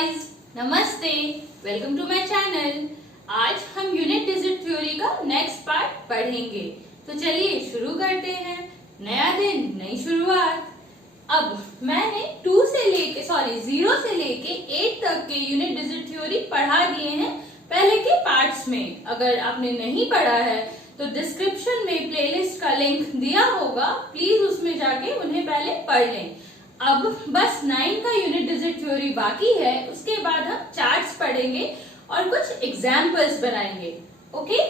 Guys, नमस्ते, welcome to my channel. आज हम यूनिट डिजिट थ्योरी का नेक्स्ट पार्ट पढ़ेंगे। तो चलिए शुरू करते हैं। नया दिन, नई शुरुआत। अब मैंने 0 से लेके 8 तक के यूनिट डिजिट थ्योरी पढ़ा दिए हैं पहले के पार्ट्स में। अगर आपने नहीं पढ़ा है तो डिस्क्रिप्शन में प्लेलिस्ट का लिंक दिया होगा, प्लीज उसमें जाके उन्हें पहले पढ़ लें। अब बस 9 का यूनिट डिजिट थ्योरी बाकी है, उसके बाद हम चार्ट्स पढ़ेंगे और कुछ एग्जाम्पल्स बनाएंगे। ओके,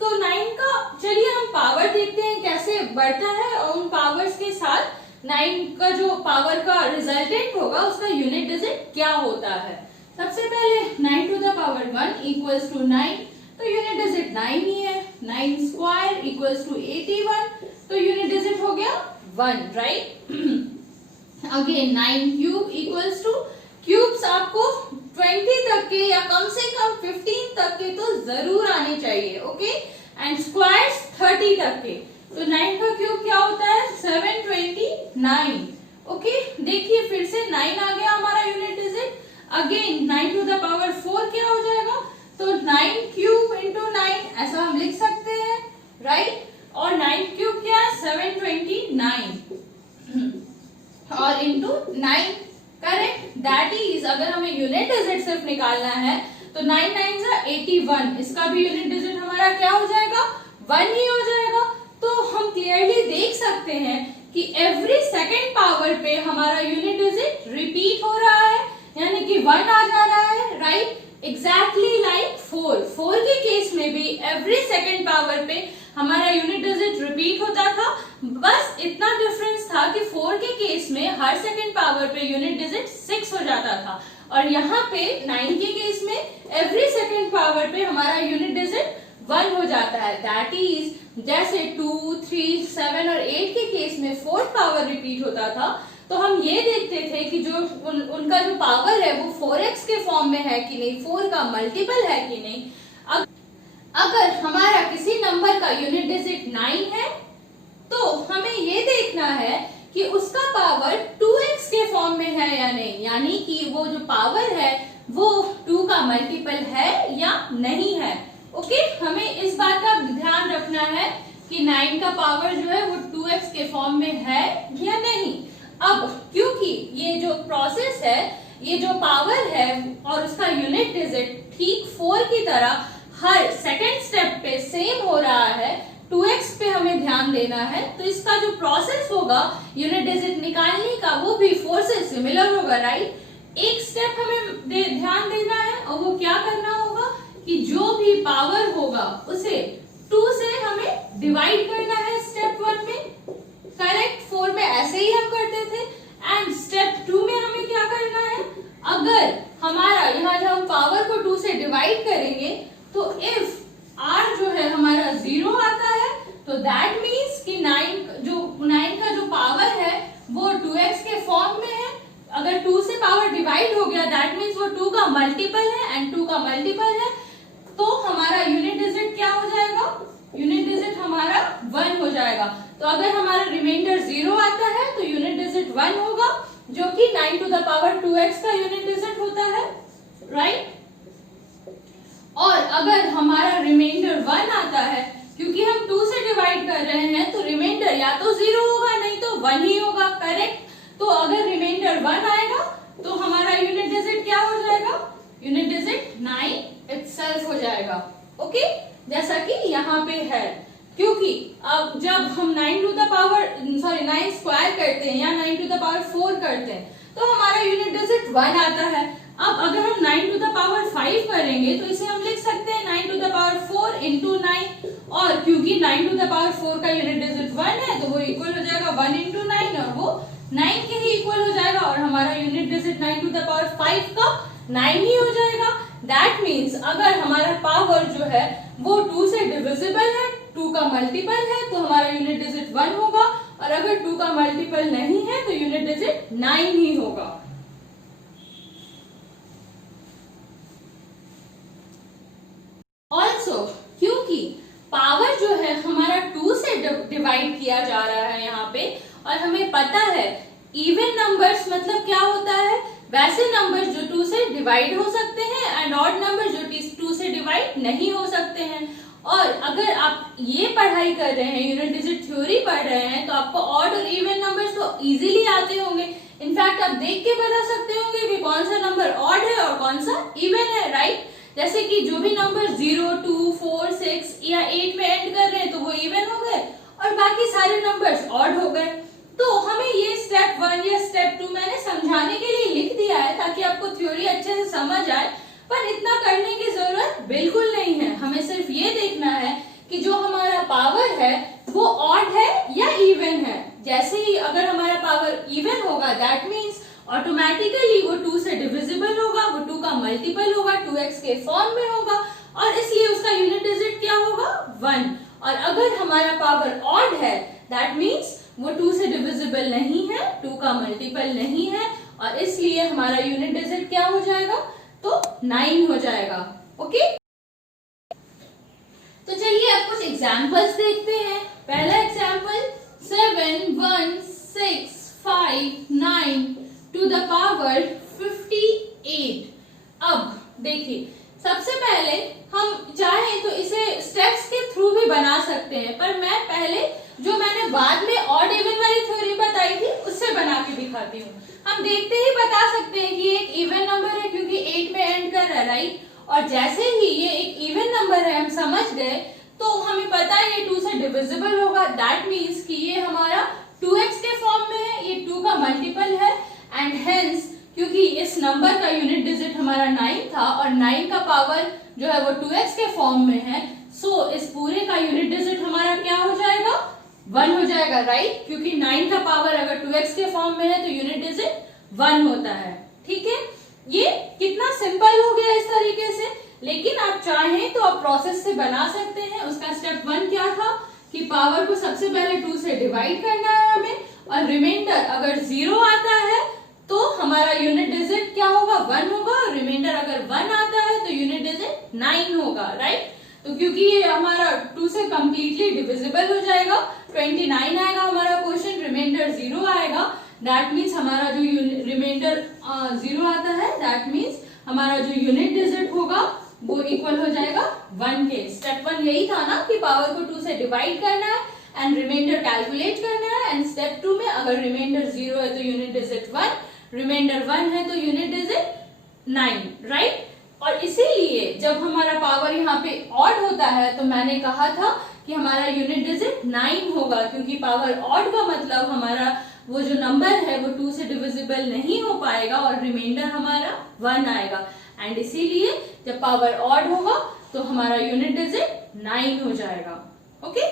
तो 9 का चलिए हम पावर देखते हैं कैसे बढ़ता है और उन पावर्स के साथ 9 का जो पावर का रिजल्टेंट होगा उसका यूनिट डिजिट क्या होता है। सबसे पहले 9 to the power 1 equals to 9, तो यूनिट डिजिट 9 ही है। 9 स्क्वायर इक्वल्स टू 81, तो यूनिट डिजिट हो गया 1, right. Again 9 cube equals to, cubes आपको 20 तक के या कम से कम 15 तक के तो जरूर आने चाहिए। ओके, एंड स्क्वायर्स 30 तक के, तो 9 का क्यूब क्या होता है 729। ओके, देखिए फिर से 9 आ गया हमारा unit digit. Again 9 to the power 4 क्या हो जाएगा, तो 9 क्यूब इंटू 9 ऐसा हम लिख सकते हैं, राइट। और 9 क्यूब क्या है 729 और इंटू 9, करेक्ट। दैट इज, अगर हमें यूनिट डिजिट सिर्फ निकालना है तो 9 9 जा 81, इसका भी यूनिट डिजिट हमारा क्या हो जाएगा 1 ही हो जाएगा। तो हम क्लियरली देख सकते हैं कि एवरी सेकेंड पावर पे हमारा यूनिट डिजिट रिपीट हो रहा है, यानी कि 1 आ जा रहा है, राइट। एग्जैक्टली लाइक 4 के केस में भी एवरी सेकेंड पावर पे हमारा यूनिट डिजिट रिपीट होता था। बस इतना डिफरेंस था कि 4 के केस में हर सेकेंड पावर पे यूनिट डिजिट 6 हो जाता था, और यहाँ पे 9 के केस में एवरी सेकेंड पावर पे हमारा यूनिट डिजिट 1 हो जाता है। दैट इज, जैसे 2, 3, 7 और 8 के केस में 4th पावर रिपीट होता था, तो हम ये देखते थे कि जो उनका जो पावर है वो 4x के फॉर्म में है कि नहीं, 4 का मल्टीपल है कि नहीं। अगर हमारा किसी नंबर का यूनिट डिजिट 9 है तो हमें ये देखना है कि उसका पावर 2x के फॉर्म में है या नहीं, यानी कि वो जो पावर है वो 2 का मल्टीपल है या नहीं है। ओके, हमें इस बात का ध्यान रखना है कि 9 का पावर जो है वो 2x के फॉर्म में है या नहीं। अब क्योंकि ये जो प्रोसेस है, ये जो पावर है और उसका यूनिट डिजिट ठीक 4 की तरह हर सेकेंड स्टेप पे सेम हो रहा है, 2x पे हमें ध्यान देना है, तो इसका जो प्रोसेस होगा यूनिट डिजिट निकालने का वो भी 4 से सिमिलर होगा, राइट। एक स्टेप हमें ध्यान देना है और वो क्या करना होगा कि जो भी पावर होगा उसे 2 से हमें डिवाइड करना है स्टेप 1 में, करेक्ट। 4 में ऐसे ही हम करते थे, एंड स्टेप 2 में हमें क्या करना है, अगर हमारा यहाँ जब हम पावर को 2 से डिवाइड करेंगे तो इफ r जो है हमारा 0 आता है तो दैट मीन्स कि 9 का जो पावर है वो 2x के फॉर्म में है। अगर 2 से पावर डिवाइड हो गया दैट मीन्स वो 2 का मल्टीपल है, एंड 2 का मल्टीपल है तो हमारा यूनिट डिजिट क्या हो जाएगा, यूनिट डिजिट हमारा 1 हो जाएगा। तो अगर हमारा रिमाइंडर 0 आता है तो यूनिट डिजिट 1 होगा, जो कि 9 टू द पावर 2x का यूनिट डिजिट होता है, राइट। और अगर हमारा रिमाइंडर 1 आता है, क्योंकि हम 2 से डिवाइड कर रहे हैं तो रिमाइंडर या तो 0 होगा नहीं तो 1 ही होगा, करेक्ट। तो अगर रिमाइंडर 1 आएगा तो हमारा यूनिट डिजिट क्या हो जाएगा, यूनिट डिजिट 9 इटसेल्फ हो जाएगा। ओके, जैसा कि यहाँ पे है, क्योंकि अब जब हम 9 स्क्वायर करते हैं या 9 टू द पावर 4 करते हैं तो हमारा यूनिट डिजिट 1 आता है। अब अगर हम 9 टू द पावर 5 करेंगे तो इसे हम लिख सकते हैं 9 टू द पावर 4 इंटू 9, और क्योंकि 9 टू द पावर 4 का यूनिट डिजिट 1 है तो वो इक्वल हो जाएगा 1 इंटू 9, और वो 9 के ही इक्वल हो जाएगा, और हमारा unit digit 9 to the power 5 का 9 ही हो जाएगा। दैट मीन्स अगर हमारा पावर जो है वो 2 से डिविजिबल है, 2 का मल्टीपल है, तो हमारा यूनिट डिजिट 1 होगा, और अगर 2 का मल्टीपल नहीं है तो यूनिट डिजिट 9 ही होगा। ऑल्सो क्योंकि पावर जो है हमारा 2 से डिवाइड किया जा रहा है यहाँ पे, और हमें पता है इवन नंबर्स मतलब क्या होता है, वैसे नंबर जो 2 से डिवाइड हो सकते हैं एंड ऑड नंबर जो 2 से डिवाइड नहीं हो सकते हैं। और अगर आप ये पढ़ाई कर रहे हैं, यूनिट डिजिट थ्योरी पढ़ रहे हैं, तो आपको ऑड और इवन नंबर्स तो इजीली आते होंगे। इनफैक्ट आप देख के बता सकते होंगे कि कौन सा नंबर ऑड है और कौन सा इवन है, राइट। जैसे कि जो भी नंबर 0, 2, 4, 6 या 8 में एंड कर रहे हैं तो वो इवन हो गए और बाकी सारे नंबर्स ऑड हो गए। तो हमें ये स्टेप 1 या स्टेप 2 मैंने समझाने के लिए लिख दिया है ताकि आपको थ्योरी अच्छे से समझ आए, पर इतना करने की जरूरत बिल्कुल नहीं है। हमें सिर्फ ये देखना है कि जो हमारा पावर है वो ऑड है या इवन है। जैसे ही अगर हमारा पावर इवन होगा दैट मीन्स ऑटोमेटिकली वो 2 से डिविजिबल होगा, वो 2 का मल्टीपल होगा, 2x के फॉर्म में होगा और इसलिए उसका यूनिट डिजिट क्या होगा 1। और अगर हमारा पावर ऑड है दैट मीन्स वो 2 से डिविजिबल नहीं है, 2 का मल्टीपल नहीं है और इसलिए हमारा यूनिट डिजिट क्या हो जाएगा, तो 9 हो जाएगा। ओके, तो चलिए अब कुछ एग्जांपल्स देखते हैं। पहला एग्जांपल 7, 1, 6, 5, 9 टू द पावर 58। अब देखिए, सबसे पहले हम चाहें तो इसे स्टेप्स के थ्रू भी बना सकते हैं, पर मैं पहले जो मैंने बाद में ऑड इवन वाली थ्योरी बताई थी उससे बना के दिखाती हूँ। हम देखते ही बता सकते हैं कि एक इवन नंबर है क्योंकि 8 में एंड कर रहा है, राइट। और जैसे ही ये एक इवन नंबर है हम समझ गए, तो हमें पता है ये 2 से डिविजिबल होगा, दैट मीन्स कि ये हमारा 2x के फॉर्म में है, ये 2 का मल्टीपल है एंड हेंस क्योंकि इस नंबर का यूनिट डिजिट हमारा 9 था और 9 का पावर जो है वो 2x के फॉर्म में है, सो इस पूरे का यूनिट डिजिट हमारा क्या हो जाएगा 1 हो जाएगा, राइट। क्योंकि 9 का पावर अगर 2x के फॉर्म में है तो यूनिट डिजिट 1 होता है। ठीक है, ये कितना सिंपल हो गया इस तरीके से। लेकिन आप चाहें तो आप प्रोसेस से बना सकते हैं। उसका स्टेप 1 क्या था कि पावर को सबसे पहले 2 से डिवाइड करना है हमें और रिमाइंडर अगर 0 आता है तो हमारा यूनिट डिजिट क्या होगा 1 होगा और रिमाइंडर अगर 1 आता है तो यूनिट डिजिट 9 होगा, राइट। तो क्योंकि ये हमारा 2 से कंप्लीटली डिविजिबल हो जाएगा, 29 आएगा हमारा क्वेश्चन, रिमाइंडर 0 आएगा, दैट मीन्स हमारा जो रिमाइंडर 0 आता है दैट मीन्स हमारा जो यूनिट डिजिट होगा वो इक्वल हो जाएगा 1 के। स्टेप 1 यही था ना कि पावर को 2 से डिवाइड करना है एंड रिमाइंडर कैलकुलेट करना है एंड स्टेप 2 में अगर रिमाइंडर 0 है तो यूनिट डिजिट 1, रिमाइंडर 1 है तो यूनिट डिजिट 9, राइट। और इसीलिए जब हमारा पावर यहाँ पे ऑड होता है तो मैंने कहा था कि हमारा यूनिट डिजिट 9 होगा, क्योंकि पावर ऑड का मतलब हमारा वो जो नंबर है वो 2 से डिविजिबल नहीं हो पाएगा और रिमाइंडर हमारा 1 आएगा एंड इसीलिए जब पावर ऑड होगा तो हमारा यूनिट डिजिट 9 हो जाएगा। ओके,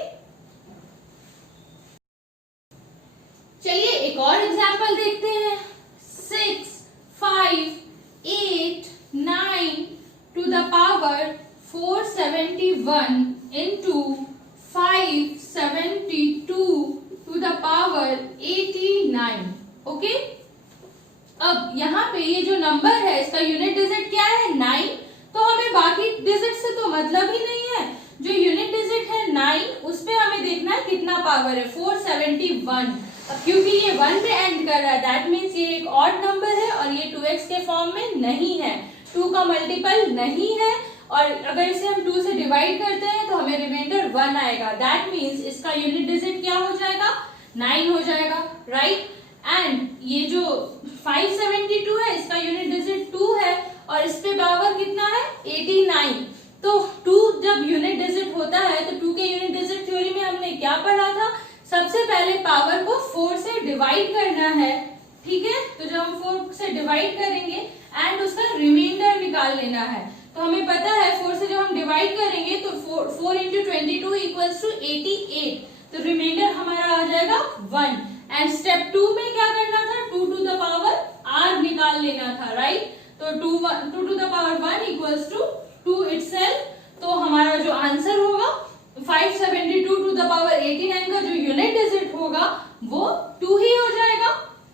चलिए एक और एग्जांपल देखते हैं। 6, 5, 8, 9 to the power 471 into 572 to the power 89। Okay, अब यहाँ पे ये जो नंबर है इसका यूनिट डिजिट क्या है 9, तो हमें बाकी डिजिट से तो मतलब ही नहीं है। जो यूनिट डिजिट है 9 उस पे हमें देखना है कितना पावर है 471। अब क्योंकि ये 1 पे एंड कर रहा है दैट मीन्स ये एक ऑड नंबर है और ये 2x के फॉर्म में नहीं है, 2 का मल्टीपल नहीं है और अगर इसे हम 2 से डिवाइड करते हैं तो हमें रिमाइंडर 1 आएगा, दैट मीन्स इसका यूनिट डिजिट क्या हो जाएगा 9 हो जाएगा, राइट। एंड ये जो 572 है इसका यूनिट डिजिट 2 है और इस पे पावर कितना है 89। तो 2 जब यूनिट डिजिट होता है तो 2 के यूनिट डिजिट थ्योरी में हमने क्या पढ़ा था, सबसे पहले पावर को 4 से डिवाइड करना है, ठीक है। तो जब हम 4 से डिवाइड करेंगे एंड उसका रिमाइंडर निकाल लेना है, तो हमें पता है 4 से जब हम डिवाइड करेंगे तो 4 into 22 इक्वल्स टू 88, तो रिमाइंडर हमारा आ जाएगा 1 एंड स्टेप 2 में क्या करना था 2 to the power r निकाल लेना था, राइट। तो 2 to the power 1 equals to 2 itself, तो हमारा जो आंसर होगा 572 to the power 89 का जो यूनिट डिजिट होगा वो 2 ही हो जाएगा,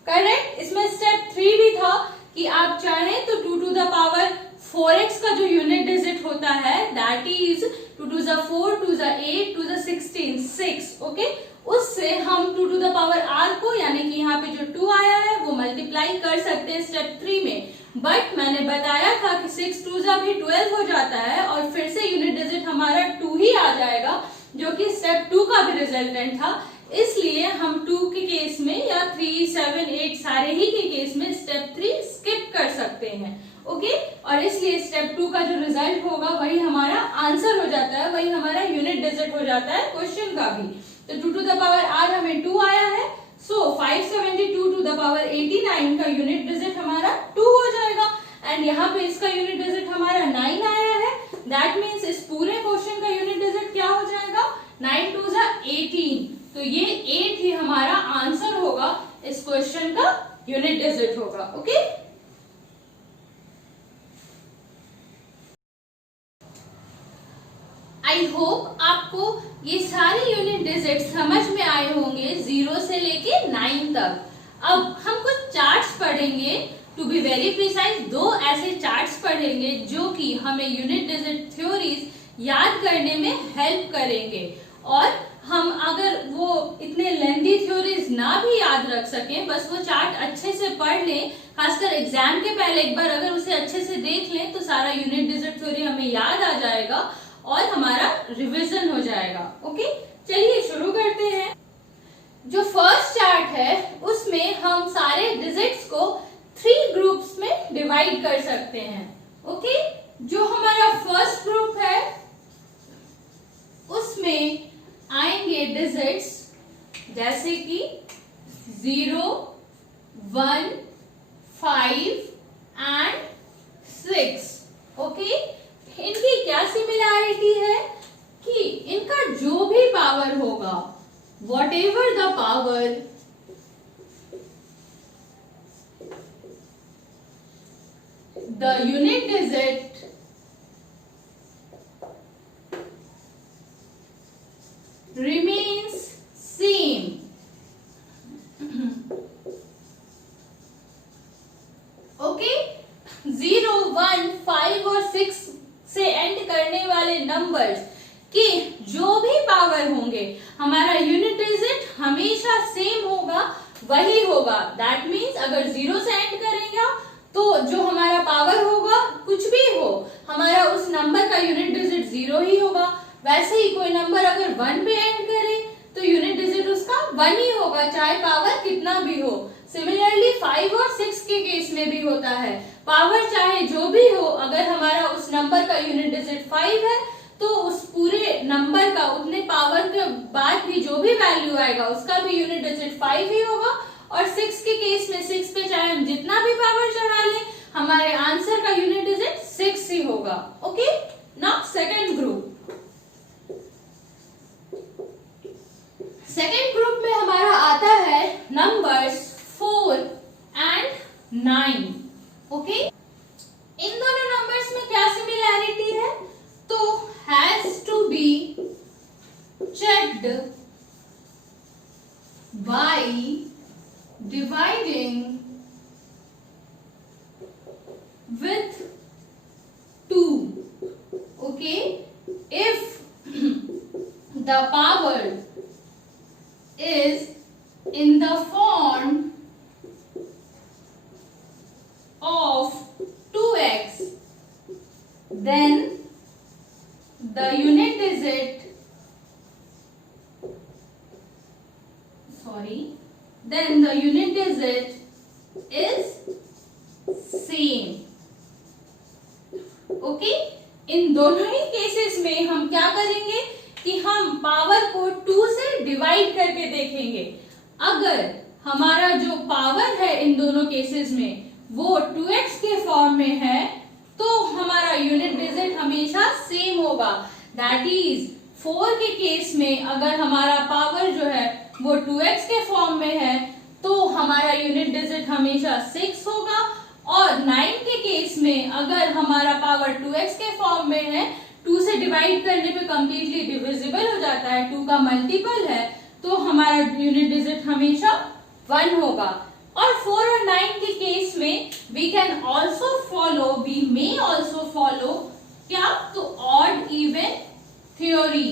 करेक्ट। इसमें स्टेप 3 भी था कि आप चाहें तो 2 to the power 4x का जो यूनिट डिजिट होता है दैट इज 2 टू ज़ा 4, 2 ज़ा 8, 2 ज़ा 16, 6, ओके। उससे हम 2 टू द पावर r को यानी कि यहाँ पे जो 2 आया है वो मल्टीप्लाई कर सकते हैं स्टेप 3 में। बट मैंने बताया था कि 6 टू ज़ा भी 12 हो जाता है और फिर से यूनिट डिजिट हमारा 2 ही आ जाएगा, जो कि स्टेप 2 का भी रिजल्टेंट था। इसलिए हम 2 के केस में या 3, 7, 8 सारे ही के केस में स्टेप 3 स्किप कर सकते हैं, ओके। और इसलिए स्टेप 2 का जो रिजल्ट होगा वही हमारा आंसर हो जाता है, वही हमारा यूनिट डिजिट हो जाता है क्वेश्चन का भी। तो 2 टू द पावर r हमें 2 आया है, सो 572 टू द पावर 89 का यूनिट डिजिट हमारा 2 हो जाएगा। एंड यहाँ पे इसका यूनिट डिजिट हमारा 9 आया है, दैट मीन्स इस पूरे क्वेश्चन का यूनिट डिजिट क्या हो जाएगा, 9 टू ज़ा 18। तो ये 8 ही हमारा आंसर होगा, इस क्वेश्चन का यूनिट डिजिट होगा, ओके। आई होप आपको ये सारे यूनिट डिजिट समझ में आए होंगे 0 से लेके 9 तक। अब हम कुछ चार्ट्स पढ़ेंगे, टू बी वेरी प्रिसाइज 2 ऐसे चार्ट्स पढ़ेंगे जो कि हमें यूनिट डिजिट थ्योरीज याद करने में हेल्प करेंगे। और हम अगर वो इतने लेंथी थ्योरीज ना भी याद रख सकें, बस वो चार्ट अच्छे से पढ़ लें, खासकर एग्जाम के पहले एक बार अगर उसे अच्छे से देख लें तो सारा यूनिट डिजिट थ्योरी हमें याद आ जाएगा और हमारा रिवीजन हो जाएगा, ओके। चलिए शुरू करते हैं। जो फर्स्ट चार्ट है उसमें हम सारे डिजिट्स को 3 ग्रुप्स में डिवाइड कर सकते हैं, ओके। जो हमारा फर्स्ट ग्रुप है उसमें आएंगे डिजिट्स जैसे कि 0, 1, 5 एंड 6, ओके। इनकी क्या सिमिलैरिटी है कि इनका जो भी पावर होगा, what ever the power, the unit digit remains same, okay. 0, 1, 5 और 6 से एंड करने वाले नंबर्स के जो भी पावर होंगे, हमारा यूनिट डिजिट हमेशा सेम होगा, वही होगा। दैट मीन्स अगर 0 से एंड करेंगे तो जो हमारा पावर होगा कुछ भी हो, हमारा उस नंबर का यूनिट डिजिट 0 ही होगा। वैसे ही कोई नंबर अगर 1 पे एंड करे तो यूनिट डिजिट उसका 1 ही होगा, चाहे पावर कितना भी हो। सिमिलरली 5 और 6 के केस में भी होता है, पावर चाहे जो भी हो, अगर हमारा उस नंबर का यूनिट डिजिट 5 है तो उस पूरे नंबर का उतने पावर के बाद भी जो भी वैल्यू आएगा उसका भी यूनिट डिजिट 5 ही होगा। और 6 के केस में 6 पे चाहे हम जितना भी पावर चढ़ा लें, हमारे आंसर का यूनिट डिजिट 6 ही होगा, okay. Now second group. Second group में हमारा आता है नंबर्स 4 एंड 9, ओके। इन दोनों नंबर्स में क्या सिमिलैरिटी है, तो has to be checked by dividing with 2, okay। If the power is in the form of 2x, then the unit digit, then the unit digit is same, okay. इन दोनों ही cases में हम क्या करेंगे कि हम पावर को 2 से डिवाइड करके देखेंगे। अगर हमारा जो पावर है इन दोनों केसेस में वो 2x के फॉर्म में है तो हमारा यूनिट डिजिट हमेशा सेम होगा। दैट इज 4 के केस में अगर हमारा पावर जो है वो 2x के फॉर्म में है तो हमारा यूनिट डिजिट हमेशा 6 होगा। और 9 के केस में अगर हमारा पावर 2x के फॉर्म में है, 2 से डिवाइड करने पे कंप्लीटली डिविजिबल हो जाता है, 2 का मल्टीपल है, तो हमारा यूनिट डिजिट हमेशा 1 होगा। और 4 और 9 के केस में we can also follow, we may also follow क्या, तो ऑड इवन थ्योरी,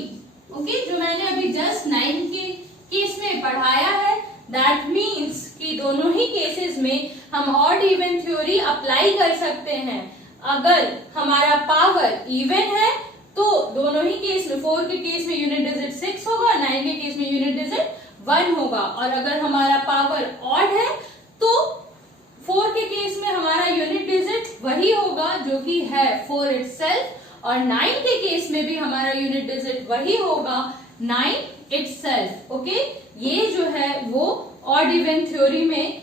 ओके, जो मैंने अभी जस्ट 9 के केस में पढ़ाया है, दैट मीन्स कि दोनों ही केसेस में हम ऑड इवन थ्योरी अप्लाई कर सकते हैं। अगर हमारा पावर इवन है तो दोनों ही केस में, 4 के केस में यूनिट डिजिट 6 होगा, 9 के केस में यूनिट डिजिट 1 होगा। और अगर हमारा पावर ऑड है तो 4 के केस में हमारा यूनिट डिजिट वही होगा जो कि है 4 इटसेल्फ, और 9 के केस में भी हमारा यूनिट डिजिट वही होगा 9 इटसेल्फ। ओके, ये जो है वो ऑड इवन थ्योरी में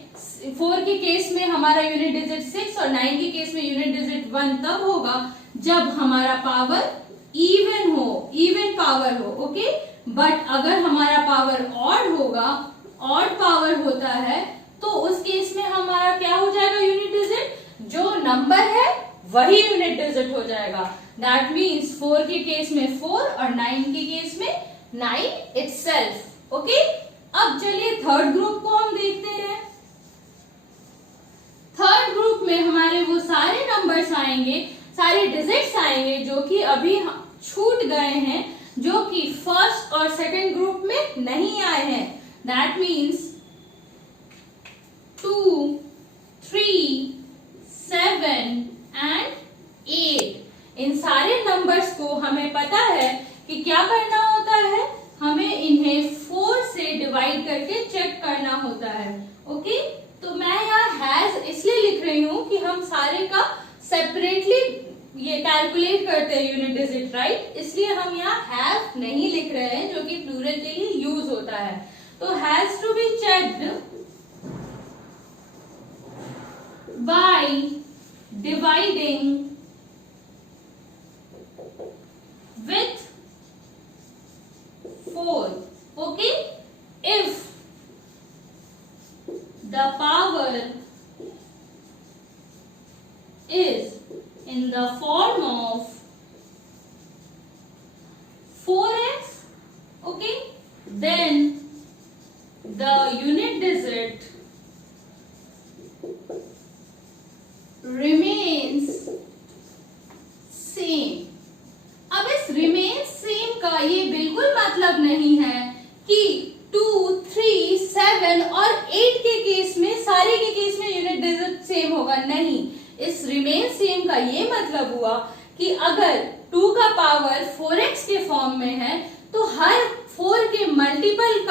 4 के केस में हमारा यूनिट डिजिट 6 और 9 के केस में यूनिट डिजिट 1 तब होगा जब हमारा पावर इवन हो, इवन पावर हो। ओके, बट अगर हमारा पावर ऑड होगा, ऑड पावर होता है, तो उस केस में हमारा क्या हो जाएगा यूनिट डिजिट, जो नंबर है वही यूनिट डिजिट हो जाएगा। दैट मीन्स 4 के केस में 4 और 9 के केस में 9 इटसेल्फ। ओके, अब चलिए थर्ड ग्रुप को हम देखते हैं। थर्ड ग्रुप में हमारे वो सारे नंबर्स आएंगे, सारे डिजिट्स आएंगे जो कि अभी छूट गए हैं, जो कि फर्स्ट और सेकंड ग्रुप में नहीं आए हैं। That means 2, 3, 7 and 8। इन सारे नंबर्स को हमें पता है कि क्या करना होता है, हमें इन्हें 4 से डिवाइड करके चेक करना होता है। ओके, तो मैं यहाँ हैज इसलिए लिख रही हूं कि हम सारे का सेपरेटली ये कैलकुलेट करते हैं यूनिट डिजिट, राइट, इसलिए हम यहाँ हैव नहीं लिख रहे हैं, जो कि प्लूरल के लिए यूज होता है। तो has to be checked by dividing with 4. Okay, if the power is in the form of 4x, okay, then the unit digit remains same. अब इस रिमेन सेम का ये बिल्कुल मतलब नहीं है कि 2, 3, 7 और 8 के केस में, सारे के केस में यूनिट डिजिट सेम होगा। नहीं, इस रिमेन सेम का ये मतलब हुआ कि अगर 2 का पावर 4x के फॉर्म में है तो हर 4 के मल्टीपल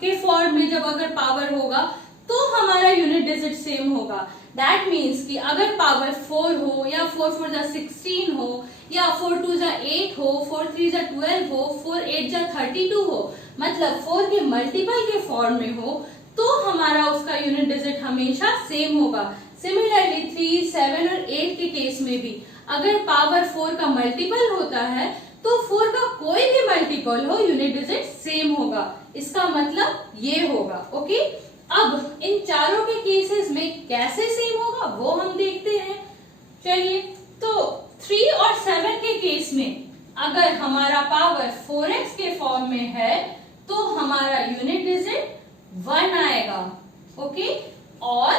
के फॉर्म में जब अगर पावर होगा तो हमारा यूनिट डिजिट सेम होगा। दैट मीन्स कि अगर पावर 4 हो या 4 4 जा 16 हो या 4 2 जा 8 हो, 4 3 जा 12 हो, 4 8 जा 32 हो, मतलब 4 के मल्टीपल के फॉर्म में हो, तो हमारा उसका यूनिट डिजिट हमेशा सेम होगा। सिमिलरली 3, 7 और 8 के केस में भी अगर पावर 4 का मल्टीपल होता है तो 4 का कोई भी मल्टीपल हो, यूनिट डिजिट सेम होगा। इसका मतलब ये होगा। ओके, अब इन चारों के केसेस में कैसे सेम होगा वो हम देखते हैं। चलिए, तो 3 और 7 के केस में अगर हमारा पावर 4x के फॉर्म में है तो हमारा यूनिट डिजिट 1 आएगा। ओके, और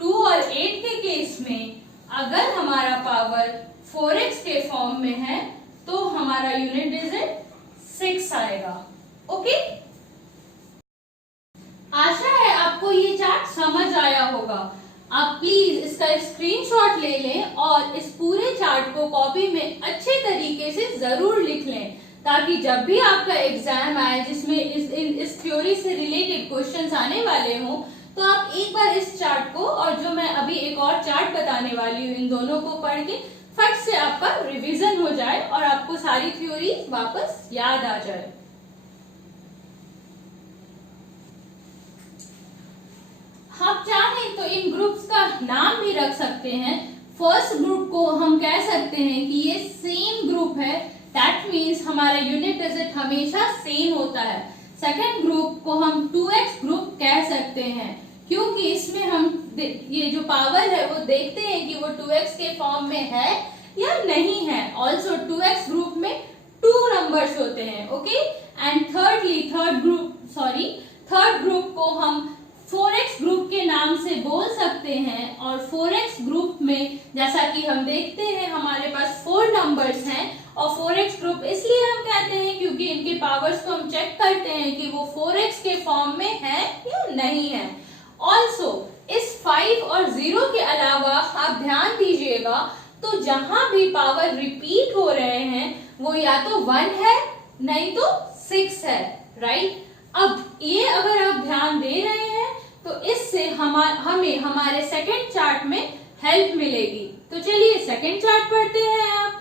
2 और 8 के केस में अगर हमारा पावर 4x के फॉर्म में है तो हमारा यूनिट डिजिट 6 आएगा। ओके, आशा है आपको ये चार्ट समझ आया होगा। आप प्लीज इसका स्क्रीनशॉट ले लें और इस पूरे चार्ट को कॉपी में अच्छे तरीके से जरूर लिख लें, ताकि जब भी आपका एग्जाम आए जिसमें इस थ्योरी से रिलेटेड क्वेश्चंस आने वाले हों तो आप एक बार इस चार्ट को और जो मैं अभी एक और चार्ट बताने वाली हूँ इन दोनों को पढ़ के फट से आपका रिवीजन हो जाए और आपको सारी थ्योरी वापस याद आ जाए। आप चाहें तो इन ग्रुप्स का नाम भी रख सकते हैं। फर्स्ट ग्रुप को हम कह सकते हैं कि ये सेम ग्रुप है, दैट मीन्स हमारा यूनिट डिजिट हमेशा सेम होता है। सेकंड ग्रुप को हम 2x ग्रुप कह सकते हैं, क्योंकि इसमें हम ये जो पावर है वो देखते हैं कि वो 2x के फॉर्म में है या नहीं है। ऑल्सो 2x ग्रुप में 2 नंबर्स होते हैं। ओके, एंड थर्ड ग्रुप को हम 4x ग्रुप के नाम से बोल सकते हैं। और 4x ग्रुप में जैसा कि हम देखते हैं हमारे पास 4 नंबर्स हैं और 4x ग्रुप इसलिए हम कहते हैं क्योंकि इनके पावर्स को हम चेक करते हैं कि वो 4x के फॉर्म में है या नहीं है। ऑल्सो इस 5 और 0 के अलावा आप ध्यान दीजिएगा तो जहां भी पावर रिपीट हो रहे हैं वो या तो 1 है नहीं तो 6 है, राइट। अब ये अगर आप ध्यान दे रहे हैं तो इससे हमें हमारे सेकंड चार्ट में हेल्प मिलेगी। तो चलिए सेकंड चार्ट पढ़ते हैं आप।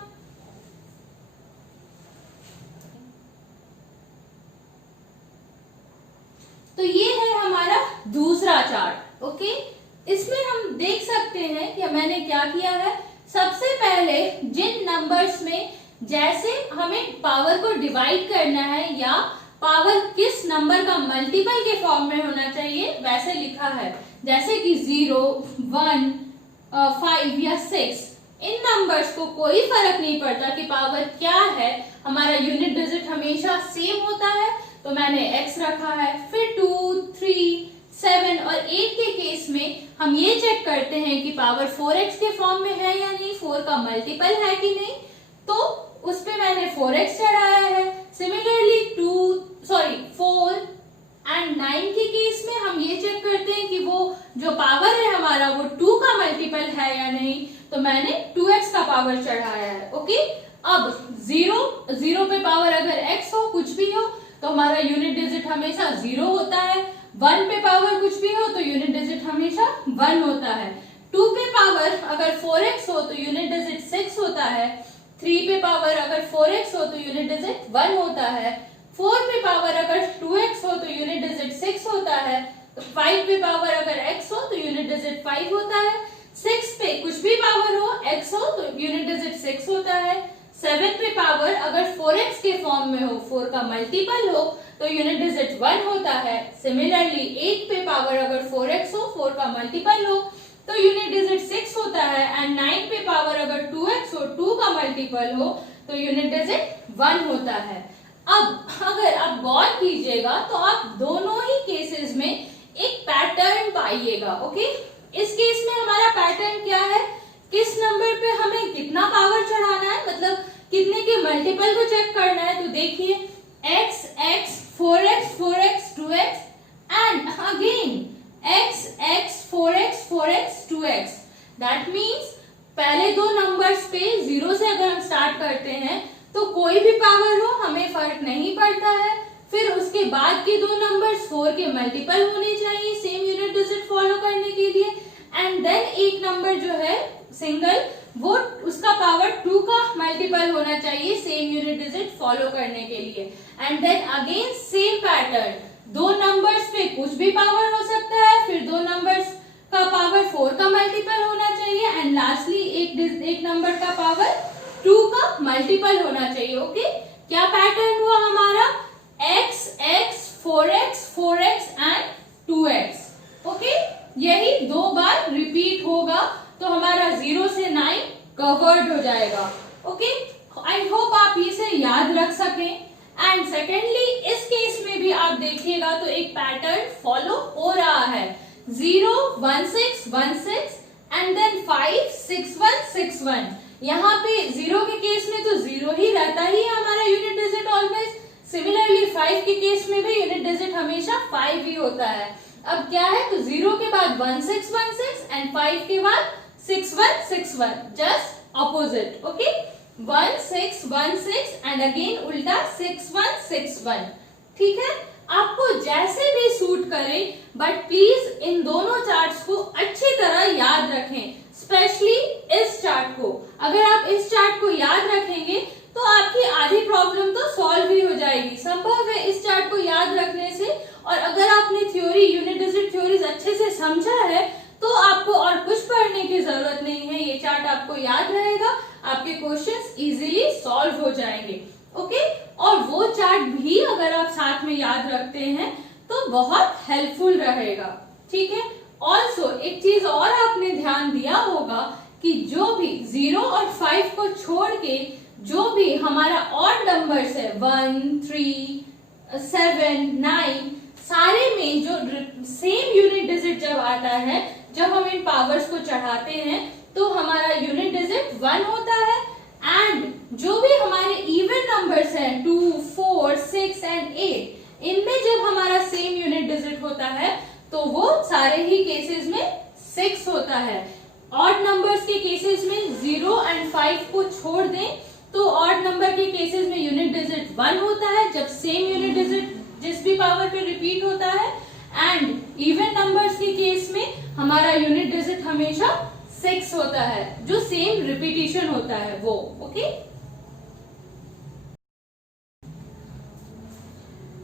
तो ये है हमारा दूसरा चार्ट, ओके। इसमें हम देख सकते हैं कि मैंने क्या किया है। सबसे पहले जिन नंबर्स में जैसे हमें पावर को डिवाइड करना है या पावर किस नंबर का मल्टीपल के फॉर्म में होना चाहिए वैसे लिखा है, जैसे कि 0, 1, 5 या 6। इन नंबर्स को कोई फर्क नहीं पड़ता कि पावर क्या है, हमारा यूनिट डिजिट हमेशा सेम होता है, तो मैंने x रखा है। फिर 2, 3, 7 और 8 के केस में हम ये चेक करते हैं कि पावर 4x के फॉर्म में है या नहीं, 4 का मल्टीपल है कि नहीं, तो उस पे मैंने 4x चढ़ाया है। सिमिलरली 4 एंड 9 के केस में हम ये चेक करते हैं कि वो जो पावर है हमारा वो 2 का मल्टीपल है या नहीं, तो मैंने 2x का पावर चढ़ाया है, ओके। अब 0 पे पावर अगर x हो, कुछ भी हो, तो हमारा यूनिट डिजिट हमेशा 0 होता है। 1 पे पावर कुछ भी हो तो यूनिट डिजिट हमेशा 1 होता है। 2 पे पावर अगर 4x हो तो यूनिट डिजिट 6 होता है। 3 पे पावर अगर 4x हो तो यूनिट डिजिट 1 होता है। 4 पे पावर अगर 2x हो तो यूनिट डिजिट 6 होता है। तो 5 पे पावर अगर x हो तो यूनिट डिजिट 5 होता है। 6 पे कुछ भी पावर हो x हो तो यूनिट डिजिट 6 होता है। 7 पे पावर अगर 4x के फॉर्म में हो, 4 का मल्टीपल हो, तो यूनिट डिजिट 1 होता है। सिमिलरली 8 पे पावर अगर 4x हो, 4 का मल्टीपल हो, तो यूनिट डिजिट 6 होता है। एंड 9 पे पावर अगर 2x हो, 2 का मल्टीपल हो, तो यूनिट डिजिट 1 होता है। अब अगर आप गौर कीजिएगा तो आप दोनों ही केसेस में एक पैटर्न पाइएगा, ओके। इस केस में हमारा पैटर्न क्या है, किस नंबर पे हमें कितना पावर चढ़ाना है, मतलब कितने के मल्टीपल को चेक करना है। तो देखिए x, x, 4x, 4x, 2x and again x, x, 4x, 4x, 2x। That means पहले दो नंबर्स पे 0 से अगर हम स्टार्ट करते हैं तो कोई भी पावर हो हमें फर्क नहीं पड़ता है। फिर उसके बाद के दो नंबर्स 4 के मल्टीपल होने चाहिए सेम यूनिट डिजिट फॉलो करने के लिए। एंड देन एक नंबर जो है सिंगल, वो उसका पावर 2 का मल्टीपल होना चाहिए सेम यूनिट डिजिट फॉलो करने के लिए। And then again same pattern, दो नंबर्स पे कुछ भी पावर हो सकता है, फिर दो नंबर्स का पावर 4 का मल्टीपल होना चाहिए, एंड लास्टली एक नंबर का पावर 2 का मल्टीपल होना चाहिए, ओके। क्या पैटर्न हुआ हमारा, x, x, 4x, 4x and 2x, okay. यही दो बार रिपीट होगा तो हमारा 0 से 9 कवर्ड हो जाएगा, ओके। आई होप आप इसे याद रख सकें। एंड सेकेंडली इस केस में भी आप देखिएगा तो एक पैटर्न फॉलो हो रहा है, 0, 1, 6, 1, 6 एंड देन 5, 6, 1, 6, 1। यहाँ पे 0 के केस में तो 0 ही रहता ही है हमारा यूनिट डिजिट ऑलवेज। सिमिलरली 5 के केस में भी यूनिट डिजिट हमेशा 5 ही होता है। अब क्या है, तो 0 के बाद 1, 6, 1, 6 एंड 5 के बाद 6, 1, 6, 1, just opposite, okay. 1, 6, 1, 6 and again उल्टा 6, 1, 6, 1, ठीक है। आपको जैसे भी सूट करे, बट प्लीज इन दोनों चार्ट्स को अच्छी तरह याद रखें, स्पेशली इस चार्ट को। अगर आप इस चार्ट को याद रखेंगे तो आपकी आधी प्रॉब्लम तो सॉल्व ही हो जाएगी, संभव है इस चार्ट को याद रखने से। और अगर आपने थ्योरी, यूनिट डिजिट थ्योरीज अच्छे से समझा है तो आपको और कुछ पढ़ने की जरूरत नहीं है, ये चार्ट आपको याद रहेगा, आपके क्वेश्चंस इजीली सॉल्व हो जाएंगे, ओके। और वो चार्ट भी अगर आप साथ में याद रखते हैं तो बहुत हेल्पफुल रहेगा, ठीक है। ऑल्सो एक चीज और आपने ध्यान दिया होगा कि जो भी 0 और 5 को छोड़ के जो भी हमारा ऑड नंबर्स है 1, 3, 7, 9, सारे में जो सेम यूनिट डिजिट जब आता है, जब हम इन पावर्स को चढ़ाते हैं तो हमारा यूनिट डिजिट 1 होता है। एंड जो भी हमारी नंबर्स हैं 2, 4, 6 एंड 8, इनमें जब हमारा सेम यूनिट डिजिट होता है तो वो सारे ही केसेस में 6 होता है। ऑड नंबर्स के केसेस में 0 एंड 5 को छोड़ दें तो ऑड नंबर के केसेस में यूनिट डिजिट 1 होता है जब सेम यूनिट डिजिट जिस भी पावर पे रिपीट होता है, एंड इवन नंबर्स के केस में हमारा यूनिट डिजिट हमेशा 6 होता है जो सेम रिपीटिशन होता है वो। ओके,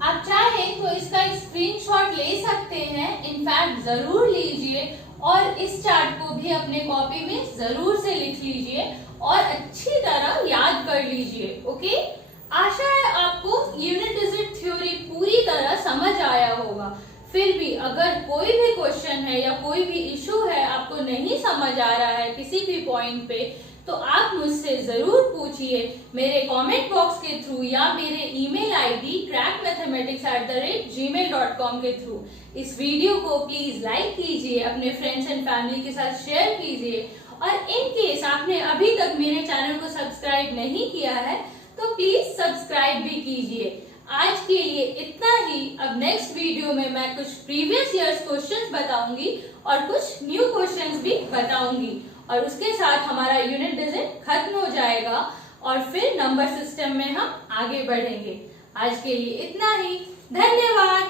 आप चाहें तो इसका एक स्क्रीनशॉट ले सकते हैं, इनफैक्ट जरूर लीजिए और इस चार्ट को भी अपने कॉपी में जरूर से लिख लीजिए और अच्छी तरह याद कर लीजिए। ओके, आशा है आपको यूनिट डिजिट थ्योरी पूरी तरह समझ आया होगा। फिर भी अगर कोई भी क्वेश्चन है या कोई भी इशू है, आपको नहीं समझ आ रहा है किसी भी पॉइंट पे, तो आप मुझसे जरूर पूछिए मेरे कमेंट बॉक्स के थ्रू या मेरे ईमेल आईडी crackmathematics@gmail.com के थ्रू। इस वीडियो को प्लीज लाइक कीजिए, अपने फ्रेंड्स एंड फैमिली के साथ शेयर कीजिए और इन केस आपने अभी तक मेरे चैनल को सब्सक्राइब नहीं किया है तो प्लीज सब्सक्राइब भी कीजिए। आज के लिए इतना ही। अब नेक्स्ट वीडियो में मैं कुछ प्रीवियस ईयर्स क्वेश्चंस बताऊंगी और कुछ न्यू क्वेश्चंस भी बताऊंगी और उसके साथ हमारा यूनिट डिजिट खत्म हो जाएगा और फिर नंबर सिस्टम में हम आगे बढ़ेंगे। आज के लिए इतना ही। धन्यवाद।